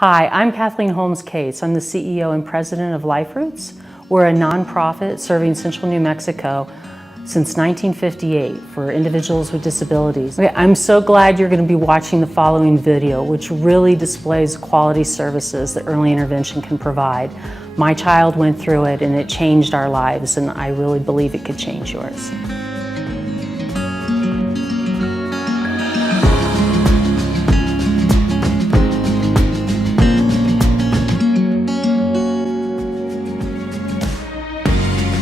Hi, I'm Kathleen Holmes Cates. I'm the CEO and president of LifeROOTS. We're a nonprofit serving central New Mexico since 1958 for individuals with disabilities. I'm so glad you're going to be watching the following video, which really displays quality services that early intervention can provide. My child went through it and it changed our lives, and I really believe it could change yours.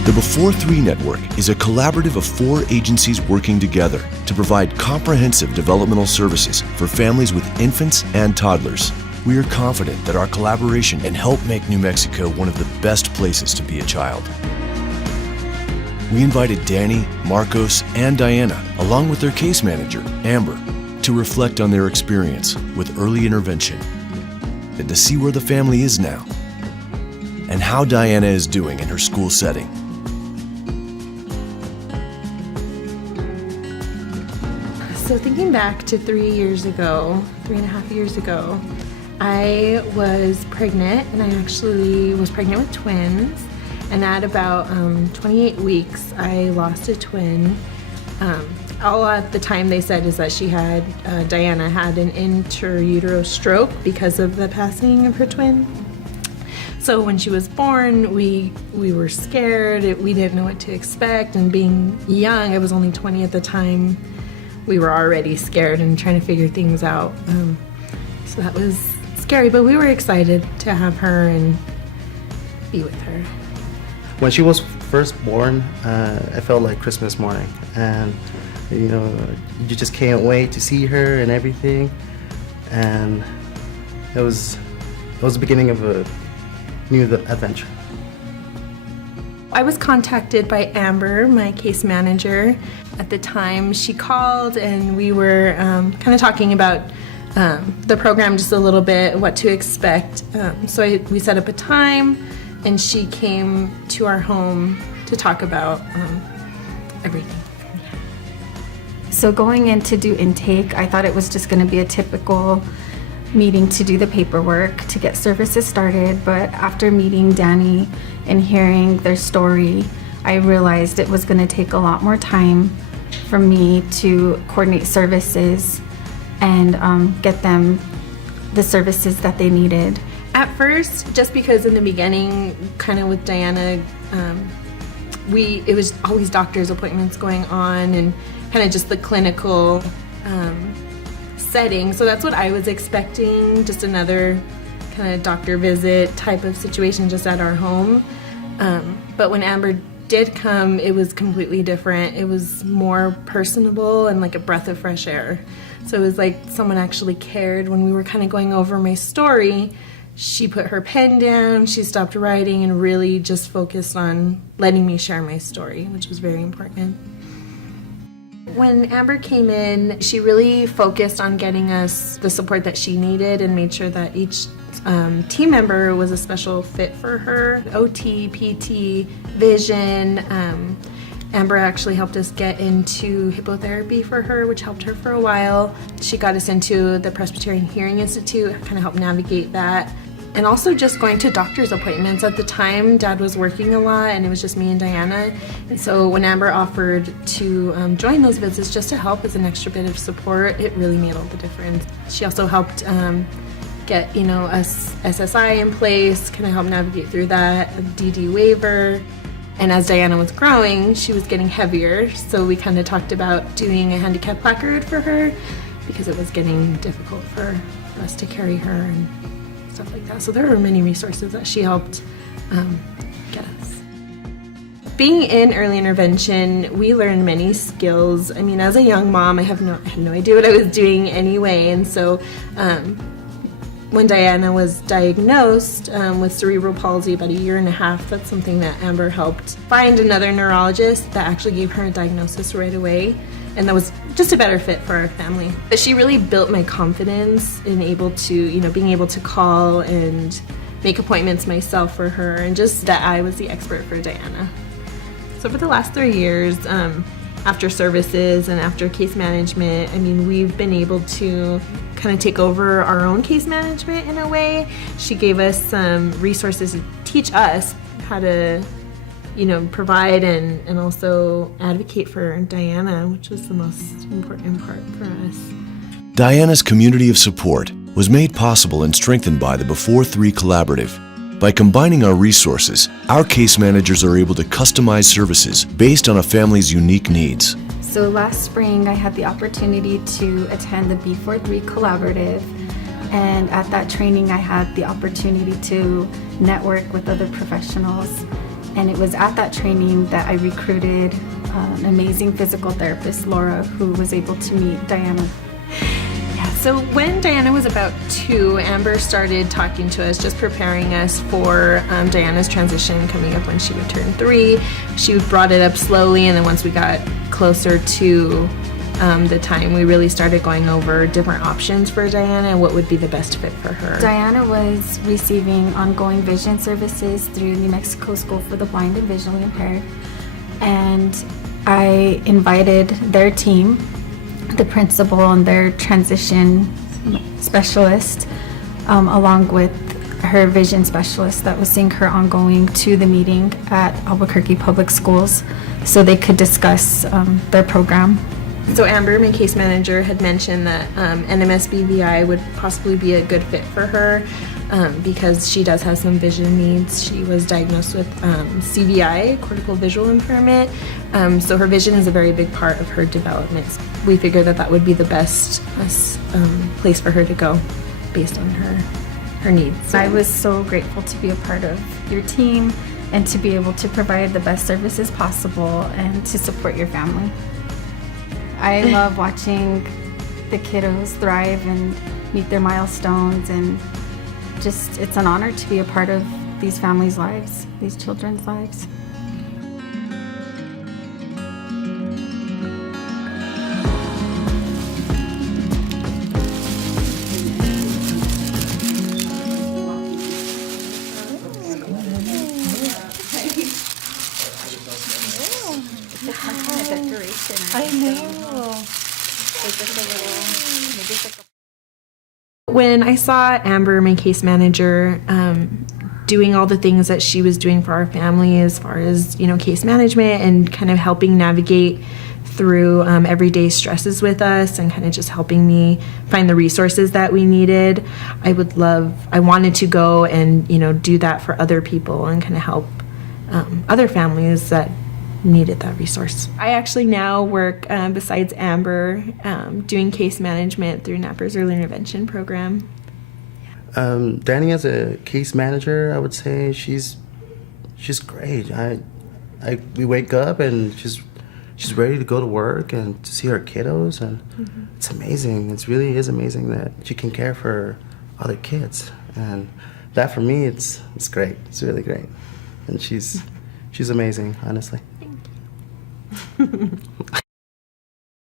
The Before 3 Network is a collaborative of 4 agencies working together to provide comprehensive developmental services for families with infants and toddlers. We are confident that our collaboration can help make New Mexico one of the best places to be a child. We invited Danny, Marcos, and Diana, along with their case manager, Amber, to reflect on their experience with early intervention and to see where the family is now and how Diana is doing in her school setting. So thinking back to 3.5 years ago, I was pregnant, and I actually was pregnant with twins. And at about 28 weeks, I lost a twin. All at the time they said is that Diana had an intrauterine stroke because of the passing of her twin. So when she was born, we were scared. We didn't know what to expect. And being young, I was only 20 at the time, we were already scared and trying to figure things out. So that was scary, but we were excited to have her and be with her. When she was first born, I felt like Christmas morning, and you just can't wait to see her and everything. And it was the beginning of a new adventure. I was contacted by Amber, my case manager. At the time, she called and we were kind of talking about the program just a little bit, what to expect. So we set up a time and she came to our home to talk about everything. So going in to do intake, I thought it was just going to be a typical meeting to do the paperwork, to get services started, but after meeting Danny and hearing their story, I realized it was going to take a lot more time for me to coordinate services and get them the services that they needed. At first, just because in the beginning, kind of with Diana, it was always doctor's appointments going on and kind of just the clinical setting. So that's what I was expecting, just another kind of doctor visit type of situation just at our home. But when Amber did come, it was completely different. It was more personable and like a breath of fresh air. So it was like someone actually cared. When we were kind of going over my story, she put her pen down, she stopped writing, and really just focused on letting me share my story, which was very important. When Amber came in, she really focused on getting us the support that she needed and made sure that each team member was a special fit for her. OT, PT, vision. Amber actually helped us get into hippotherapy for her, which helped her for a while. She got us into the Presbyterian Hearing Institute, kind of helped navigate that. And also just going to doctor's appointments. At the time, Dad was working a lot and it was just me and Diana. And so when Amber offered to join those visits just to help as an extra bit of support, it really made all the difference. She also helped get us SSI in place, kind of help navigate through that, a DD waiver. And as Diana was growing, she was getting heavier. So we kind of talked about doing a handicap placard for her because it was getting difficult for us to carry her and stuff like that. So there were many resources that she helped get us. Being in early intervention, we learned many skills. I mean, as a young mom, I had no idea what I was doing anyway. And so when Diana was diagnosed with cerebral palsy about 1.5 years, that's something that Amber helped find another neurologist that actually gave her a diagnosis right away. And that was just a better fit for our family. But she really built my confidence in being able to call and make appointments myself for her, and just that I was the expert for Diana. So for the last 3 years, after services and after case management, I mean, we've been able to kind of take over our own case management in a way. She gave us some resources to teach us how to, provide and also advocate for Diana, which was the most important part for us. Diana's community of support was made possible and strengthened by the Before 3 Collaborative. By combining our resources, our case managers are able to customize services based on a family's unique needs. So last spring, I had the opportunity to attend the B43 Collaborative, and at that training, I had the opportunity to network with other professionals. And it was at that training that I recruited an amazing physical therapist, Laura, who was able to meet Diana. So when Diana was about 2, Amber started talking to us, just preparing us for Diana's transition coming up when she would turn 3. She brought it up slowly, and then once we got closer to the time, we really started going over different options for Diana and what would be the best fit for her. Diana was receiving ongoing vision services through New Mexico School for the Blind and Visually Impaired, and I invited their team, the principal and their transition specialist, along with her vision specialist that was seeing her ongoing, to the meeting at Albuquerque Public Schools so they could discuss their program. So Amber, my case manager, had mentioned that NMSBVI would possibly be a good fit for her because she does have some vision needs. She was diagnosed with CVI, cortical visual impairment, so her vision is a very big part of her development. We figured that that would be the best place for her to go based on her needs. I was so grateful to be a part of your team and to be able to provide the best services possible and to support your family. I love watching the kiddos thrive and meet their milestones, and just it's an honor to be a part of these families' lives, these children's lives. When I saw Amber, my case manager, doing all the things that she was doing for our family as far as, case management and kind of helping navigate through everyday stresses with us and kind of just helping me find the resources that we needed, I wanted to go and, do that for other people and kind of help other families that needed that resource. I actually now work, besides Amber, doing case management through NAPPR's early intervention program. Danny, as a case manager, I would say she's great. We wake up and she's ready to go to work and to see her kiddos, and it's amazing. It really is amazing that she can care for other kids, and that for me, it's great. It's really great, and she's amazing, honestly.